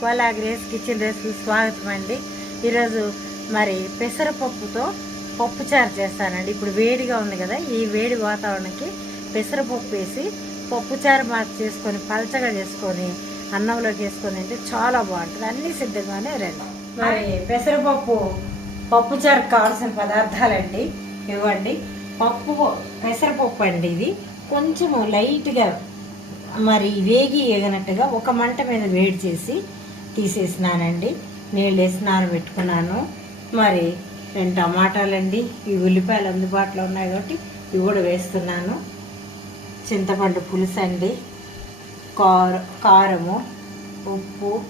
Kola grace kitchen recipe స్వాగతం అండి. ఈరోజు మరి పెసరపప్పుతో పప్పు చారు చేస్తానండి. ఇప్పుడు వేడిగా ఉంది కదా ఈ వేడి వాతావరణానికి పెసరపప్పు వేసి పప్పుచారు మాకు చేసుకొని పలచగా చేసుకొని అన్నంలోకి వేసుకొని అంటే చాలా బాగుంటుంది. అన్ని సిద్ధంగానే రండి. మరి పెసరపప్పు పప్పుచారు కావాల్సిన పదార్థాలండి. ఇవ్వండి. పప్పు పెసరపప్పు అండి ఇది. కొంచెము లైట్గా మరి వేగి ఎగనట్టుగా ఒక మంట మీద వేడి చేసి తీసేసినానండి. నీళ్ళు వేసి నానబెట్టుకున్నాను మరి రెండు టమాటాలండి. ఈ ఉల్లిపాయలు అందుబాటులో ఉన్నాయి కాబట్టి ఇవి కూడా వేస్తున్నాను. చింతపండు పులుసు అండి కార కారము ఉప్పు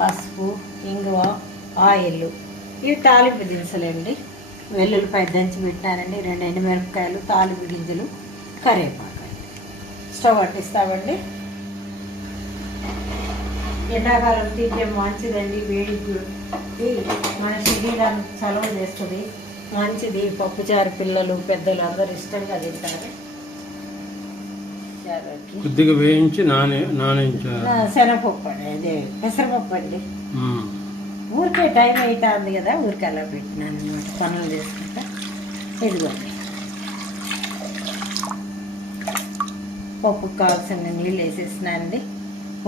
పసుపు ఇంగువ ఆయిల్. ఇవి తాలింపు దినుసులండి. వెల్లుల్లిపాయ దంచి పెట్టానండి. రెండు ఎండుమిరపకాయలు తాలింపు గింజలు కరివేపాకు స్టవ్ పట్టిస్తామండి ఎండాకాలం తింటే మంచిదండి వేడికి మన శరీరాన్ని చలవ చేస్తుంది. మంచిది. పప్పుచారు పిల్లలు పెద్దలు అందరూ ఇష్టంగా తింటారు. కొద్దిగా వేయించి నానే నానించారు శనగపప్పు అండి అదే పెసరపప్పు అండి. ఊరికే టైం అవుతుంది కదా ఊరికే అలా పెట్టినాను అనమాట పనులు చేసుకుంటా. ఇదిగోండి. పప్పుకు కావాల్సిన నీళ్ళు వేసేసినానండి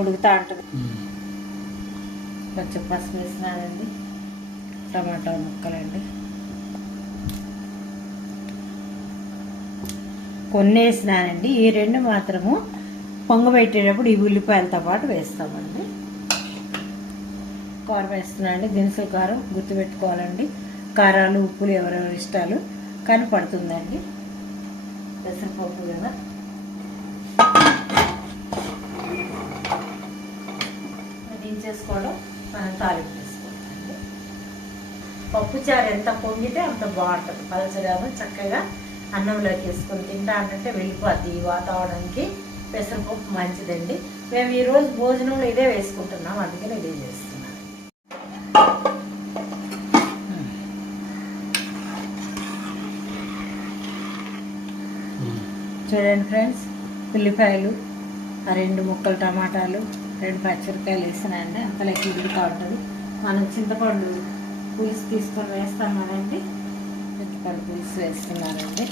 ఉడుకుతా ఉంటుంది. కొంచెం పసుపు వేసినానండి. టమాటా ముక్కలండి. కొన్ని వేసినానండి. ఈ రెండు మాత్రము పొంగబెట్టేటప్పుడు ఈ ఉల్లిపాయలతో పాటు వేస్తామండి. కారం వేస్తున్నానండి. దినుసుల కారం గుర్తుపెట్టుకోవాలండి. కారాలు ఉప్పులు ఎవరెవరి ఇష్టాలు కనపడుతుందండి. పెసరపప్పు కదా దించేసుకోవడం మనం తాలింపు వేసుకోవాలండి పప్పుచారు ఎంత పొంగితే అంత బాగుంటుంది. పలచగా చక్కగా అన్నంలోకి వేసుకొని తింటా అంటే వెళ్ళిపోద్ది ఈ వాతావరణానికి. పెసరపప్పు మంచిదండి. మేము ఈరోజు భోజనంలో ఇదే వేసుకుంటున్నాం. అందుకని ఇదే చేస్తున్నాం చూడండి ఫ్రెండ్స్ ఉల్లిపాయలు ఆ రెండు ముక్కలు టమాటాలు రెండు పచ్చిమిరకాయలు వేసినాయండి అంతలోకి ఉడుకుతూ ఉంటుంది. మనం చింతపండు పులుసు తీసుకొని వేస్తాం కదండి. చింతపండు పులుసు వేస్తున్నానండి.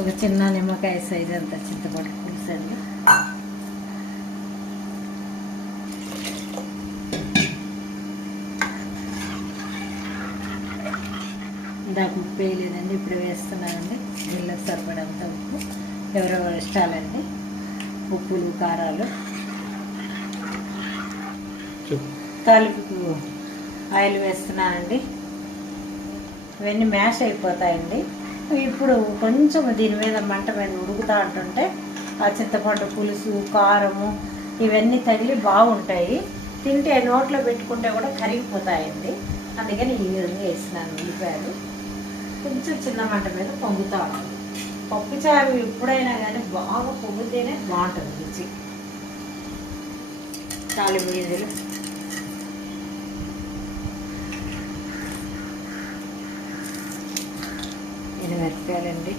ఒక చిన్న నిమ్మకాయ సైజ్ అంత చింతపండు పులుసు అండి. ఇందాక ఉప్పు వేయలేదండి ఇప్పుడు వేస్తున్నానండి. నీళ్ళకి సరిపడంత ఉప్పు. ఎవరెవరు ఇష్టాలండి? ఉప్పులు కారాలు తాలింపుకు ఆయిల్ వేస్తున్నానండి. ఇవన్నీ మ్యాష్ అయిపోతాయండి. ఇప్పుడు కొంచెం దీని మీద మంట మీద ఉడుకుతూ ఉంటుంటే ఆ చింతపండు పులుసు కారము ఇవన్నీ తగిలి బాగుంటాయి. తింటే నోట్లో పెట్టుకుంటే కూడా కరిగిపోతాయండి. అందుకని ఈ విధంగా వేసినాను ఉల్లిపాయలు. కొంచెం చిన్న మంట మీద పొంగుతూ ఉంటుంది పప్పుచారు ఎప్పుడైనా కానీ బాగా పొంగితేనే బాగుంటుంది రుచి. తాలింపు గింజలు మిరపకాయలండి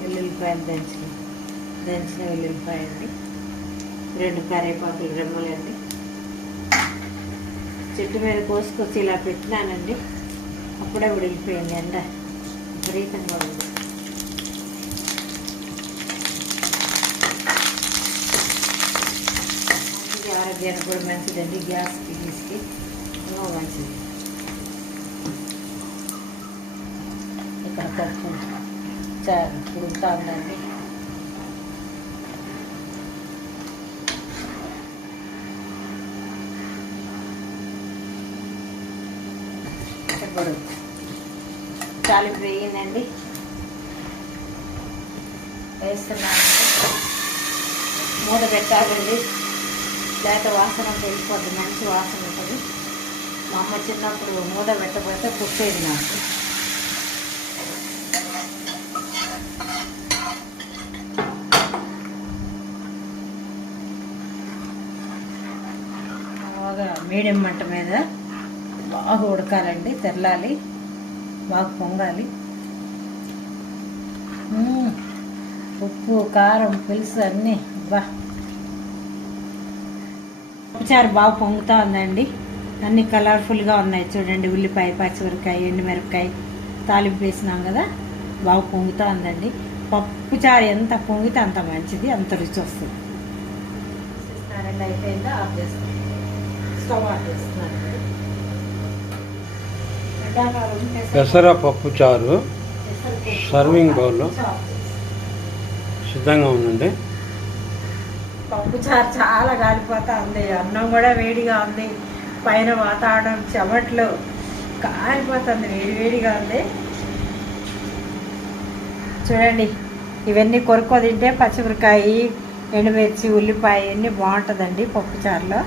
వెల్లుల్లిపాయలు దంచిన దంచిన వెల్లుల్లిపాయ అండి రెండు కరేపాకులు రెమ్మలండి. చెట్టు మీద కోసుకొచ్చి ఇలా పెట్టినానండి. అప్పుడే ఉడికిపోయింది ఎండ. విపరీతంగా ఉంది మంచిది ఆరోగ్యానికి కూడా మంచిదండి గ్యాస్కి గీస్కి ఇంకా మంచిది ఇక్కడ పప్పు చారు ఉడుకుతా ఉందండి ఇప్పుడు తాలింపు వేయిందండి. వేస్తున్నాను. మూత పెట్టాలండి. లేక వాసన తెలిసిపోద్ది మంచి వాసన ఉంటుంది. మా అమ్మ చిన్నప్పుడు మూత పెట్టకపోతే కుట్టేది నాకు. బాగా మీడియం మంట మీద బాగా ఉడకాలండి తెల్లాలి బాగా పొంగాలి. ఉప్పు కారం పులుసు అన్నీ. బా ఉప్పుచారు బాగా పొంగుతూ ఉందండి. అన్ని కలర్ఫుల్గా ఉన్నాయి. చూడండి ఉల్లిపాయ పచ్చిమిరపకాయ ఎండుమిరపకాయ తాలింపు వేసినాం కదా. బాగా పొంగుతూ ఉందండి. పప్పుచారు ఎంత పొంగితే అంత మంచిది అంత రుచి వస్తుంది. చూస్తారండి అయిపోయిందా? ఆఫ్ చేస్తాను స్టవ్ ఆఫ్ చేస్తున్నాను పెసర- పప్పు చారు సర్వింగ్ బౌల్లో సిద్ధంగా ఉందండి పప్పు చారు చాలా కాలిపోతా ఉంది అన్నం కూడా వేడిగా ఉంది. పైన వాతావరణం చెమట్లు కాలిపోతుంది వేడి వేడిగా ఉంది. చూడండి ఇవన్నీ కొరుక్కో తింటే పచ్చిమిరకాయ ఎండుమిర్చి ఉల్లిపాయ ఇవన్నీ బాగుంటుందండి పప్పు చారులో.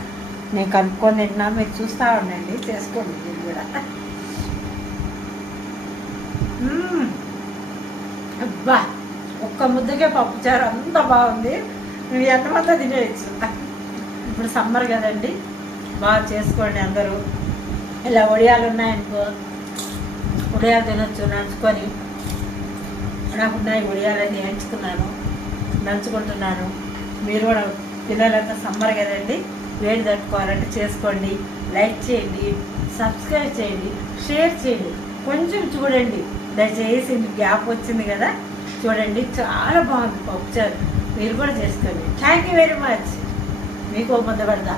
నేను కలుపుకొని తింటున్నా మీరు చూస్తూ ఉండండి. చేసుకోండి మీరు కూడా. అబ్బా ఒక్క ముద్దకే పప్పుచారు అంత బాగుంది. నువ్వు ఎంతమంది తినేయచ్చు. ఇప్పుడు సమ్మర్ కదండి బాగా చేసుకోండి అందరూ. ఇలా వడియాలు ఉన్నాయనుకో వడియాలు తినొచ్చు నంచుకొని. నాకు ఉన్నాయి ఎంచుకున్నాను నంచుకుంటున్నాను. మీరు కూడా పిల్లలంతా సమ్మర్ కదండి వేడి తట్టుకోవాలంటే చేసుకోండి. లైక్ చేయండి సబ్స్క్రైబ్ చేయండి షేర్ చేయండి. కొంచెం చూడండి. దయచేసి గ్యాప్ వచ్చింది కదా? చూడండి చాలా బాగుంది పప్పుచారు మీరు కూడా చేసుకోండి. థ్యాంక్ యూ వెరీ మచ్ మీకు ఒక ముద్ద పెడతా.